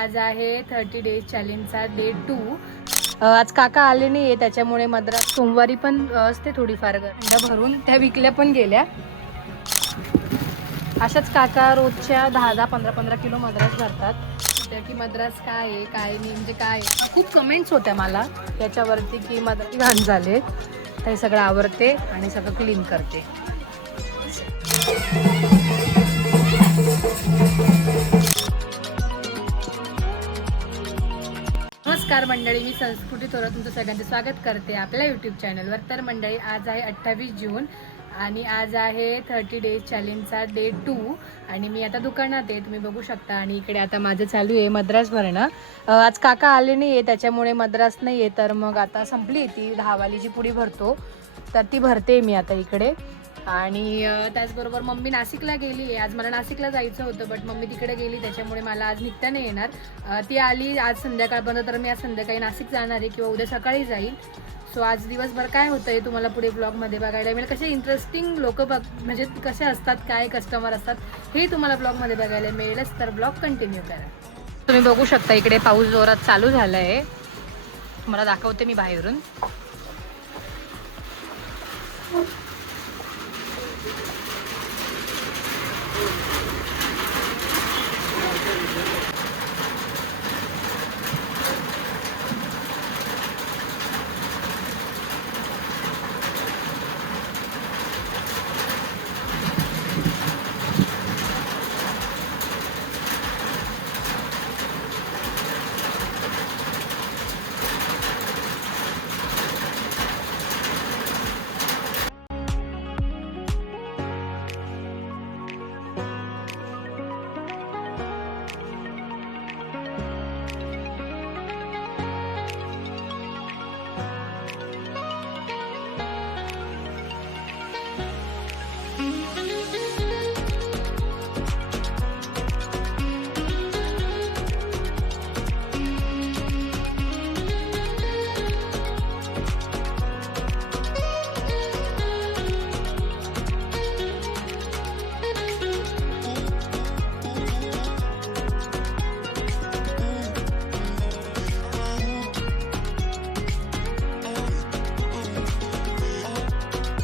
आज आहे 30 days चॅलेंजचा day 2। आज काका आले नाही आहे, त्याच्यामुळे मद्रास सोमवारी पण असते थोडीफार अंडा भरून त्या विकल्या पण गेल्या। अशाच काका रोजच्या 10-15 किलो मद्रास भरतात। त्या की मद्रास काय आहे काय नाही म्हणजे काय, खूप कमेंट्स होत्या मला त्याच्यावरती की मद्रास घाण झाले। ते सगळं आवरते आणि सगळं क्लीन करते। नमस्कार मंडळी, मी संस्कृती थोरात तुमचं सगळ्यांचं स्वागत करते आपल्या यूट्यूब चॅनलवर। तर मंडळी, आज आहे 28 जून आणि आज आहे 30 डेज चॅलेंजचा डे 2 आणि मी आता दुकानात आहे, तुम्ही बघू शकता। आणि इकडे आता माझं चालू आहे मद्रास भरणं। आज काका आले नाही आहे, त्याच्यामुळे मद्रास नाही आहे, तर मग आता संपली ती 10 वालीची पुडी भरतो, तर ती भरते मी आता इकडे। आणि त्याचबरोबर मम्मी नाशिकला गेली आहे। आज मला नाशिकला जायचं होतं, बट मम्मी तिकडे गेली, त्याच्यामुळे मला आज निघता नाही येणार। ती आली आज संध्याकाळपर्यंत, तर मी आज संध्याकाळी नाशिक जाणार आहे किंवा उद्या सकाळी जाईल। सो आज दिवसभर काय होतं आहे तुम्हाला पुढे ब्लॉगमध्ये बघायला मिळेल। कसे इंटरेस्टिंग लोक म्हणजे कसे असतात, काय कस्टमर असतात हे तुम्हाला ब्लॉगमध्ये बघायला मिळेलच, तर ब्लॉग कंटिन्यू करा। तुम्ही बघू शकता इकडे पाऊस जोरात चालू झाला आहे, तुम्हाला दाखवते मी बाहेरून।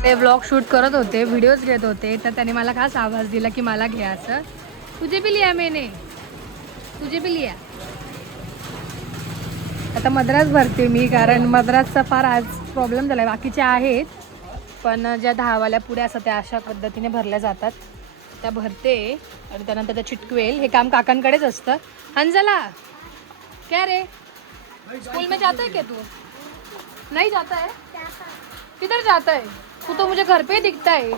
ते व्लॉग शूट करत होते, व्हिडिओज घेत होते, तर त्याने मला खास आवाज दिला की मला घ्या असं। तुझे भी लिया मैंने, तुझे भी लिया। आता मद्रास भरते मी, कारण मद्रासचा फार आज प्रॉब्लेम झाला आहे। बाकीच्या आहेत पण ज्या 10 वाल्या पुढे असतात त्या अशा पद्धतीने भरल्या जातात, त्या भरते आणि त्यानंतर त्या चिटकवेल। हे काम काकांकडेच असतं। अंजला क्या रे, स्कूल में जाता है क्या तू? नहीं जाता है? किधर जाता है तू? तो मुझे घर पे ही दिखता है।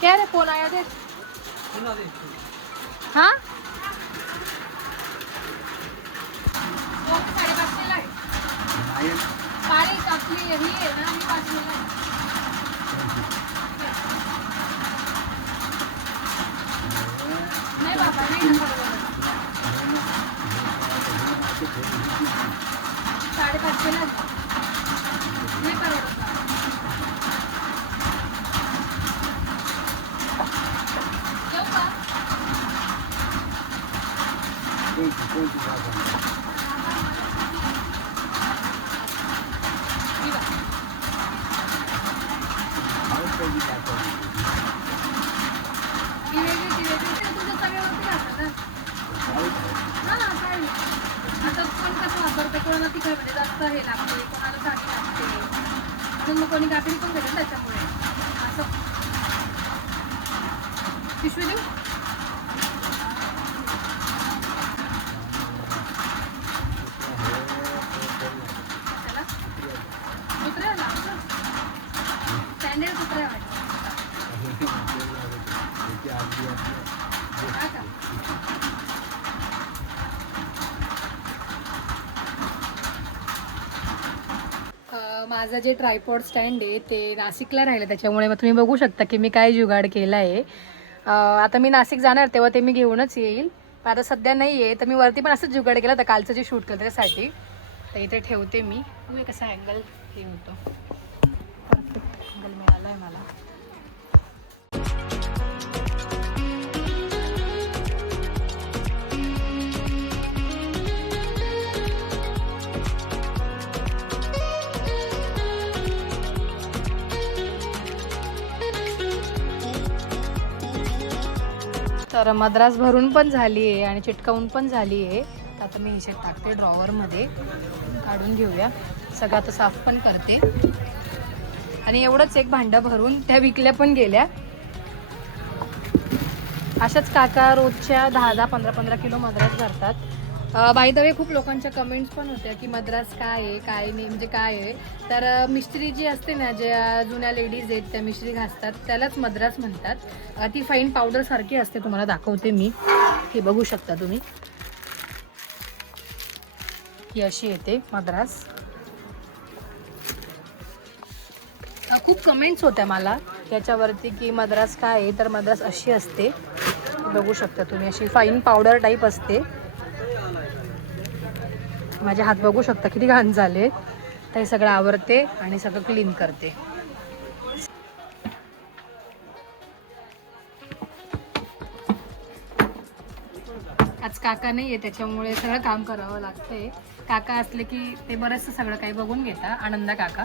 क्या रे, फोन आया देख। हाँ आपली यही है ना, नहीं बाबा नहीं, 5:30 नहीं परवडत। कोणाला तिखट जास्त हे लागते, कोणाला साडी लागते, म्हणून मग कोणी गाठी पण घेतात त्याच्यामुळे असं। पिशवी देऊ? चला कुत्र्या लागतं, सँडल कुत्र्या वाटतं का? माझं जे ट्रायपॉड स्टँड आहे ते नाशिकला राहिलं, त्याच्यामुळे मग तुम्ही बघू शकता की मी काय जुगाड केला आहे। आता मी नाशिक जाणार तेव्हा ते मी घेऊनच येईल, पण आता सध्या नाही आहे, तर मी वरती पण असंच जुगाड केला तर कालचं जे शूट केलं त्याच्यासाठी। तर इथे ठेवते मी, तुम्ही कसा अँगल हे होतं, परफेक्ट अँगल मिळाला आहे मला। तर मद्रास भरून पण झाली आहे आणि चिटकावून पण झाली आहे. तर आता मी हिशेब टाकते ड्रॉवरमध्ये, काढून घेऊया. सगळं आता साफ पण करते. आणि एवढंच एक भांडं भरून त्या विकल्या पण गेल्या. अशाच काका रोजच्या 10-10, 15-15 किलो मद्रास भरतात. बाय द वे खूप लोकांच्या कमेंट्स पण होत्या की मद्रास काय आहे, काय नाही, म्हणजे काय आहे. तर मिस्त्री जी असते ना, ज्या जुन्या लेडीज आहेत त्या मिस्त्री घासतात, त्यालाच मद्रास म्हणतात. ती फाईन पावडर सारखी असते. तुम्हाला दाखवते मी, हे बघू शकता तुम्ही. ही अशी येते मद्रास. खूप कमेंट्स होत्या मला याच्यावरती की मद्रास काय आहे. तर मद्रास अशी असते, बघू शकता तुम्ही. अशी फाईन पावडर टाईप असते. माझे हात बघू शकता किती घाण झाले. तर हे सगळं आवरते आणि सगळं क्लीन करते. आज काका नाही आहे त्याच्यामुळे सगळं काम करावं लागतंय. काका असले की ते बरंचसं सगळं काही बघून घेता. आनंदा काका.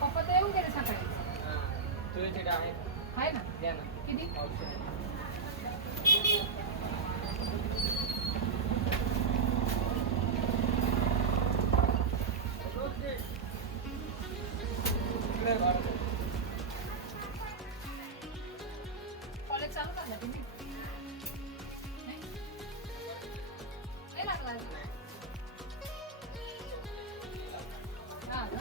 पप्पा तर येऊन गेले सकाळी. आहे ना, किती? कॉलेज चालू झालं तुम्ही? नाही लागला अजून? हा का?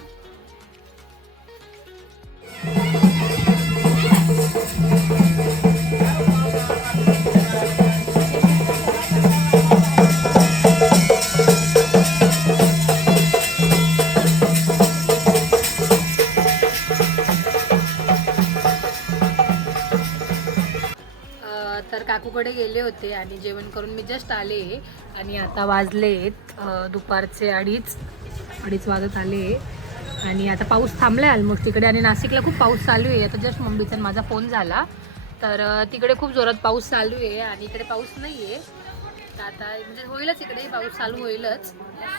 तर काकूकडे गेले होते आणि जेवण करून मी जस्ट आले. आणि आता वाजलेत दुपारचे 2:30 वाजत आले. आणि आता पाऊस थांबला आहे ऑलमोस्ट तिकडे. आणि नाशिकला खूप पाऊस चालू आहे. आता जस्ट मम्मीचा माझा फोन झाला, तर तिकडे खूप जोरात पाऊस चालू आहे आणि इकडे पाऊस नाही आहे. तर आता म्हणजे होईलच, इकडे पाऊस चालू होईलच.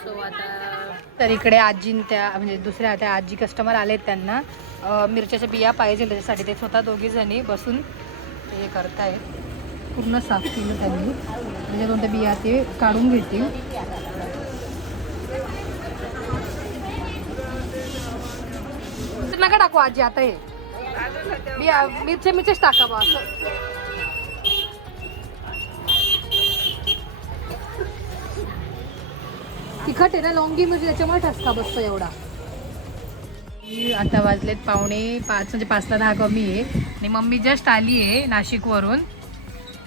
सो आता तर इकडे आजी त्या म्हणजे दुसऱ्या त्या आजी कस्टमर आलेत, त्यांना मिरच्याच्या बिया पाहिजे त्याच्यासाठी ते स्वतः दोघी जणी बसून ते करतायत. पूर्ण साफ केलं त्यांनी, त्याच्यातून त्या बिया ते काढून घेतील. नका टाकू आजी आता, हे बिया मिरचेच टाका बा. असं तिखट आहे ना लवंगी मिरची, त्याच्यामुळे ठसका बसतो एवढा. आता वाजलेत 4:45, म्हणजे 5:10 कमी आहे. आणि मम्मी जस्ट आली आहे नाशिकवरून.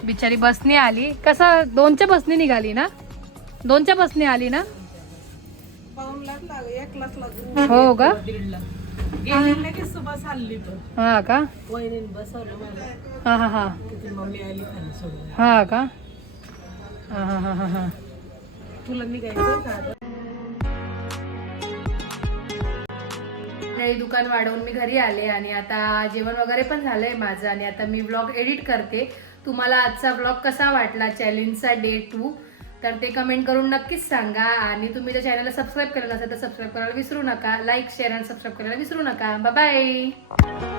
बिचारी बसने आली. कसं 2च्या बसने निघाली ना? 2च्या बसने आली ना? हो का? हा का? हा हा हा हा का? हा हा हा हा हा. तुला निघायचं का? दुकान वाढवून मी घरी आले आणि आता जेवण वगैरे पण झालंय माझं. आणि आता मी व्लॉग एडिट करते. तुम्हाला आजचा व्लॉग कसा वाटला, चॅलेंजचा डे 2, तर ते कमेंट करून नक्कीच सांगा. आणि तुम्ही जर चॅनलला सबस्क्राईब केलं नसेल तर सबस्क्राईब करायला विसरू नका. लाईक, शेअर आणि सबस्क्राईब करायला विसरू नका. Bye bye.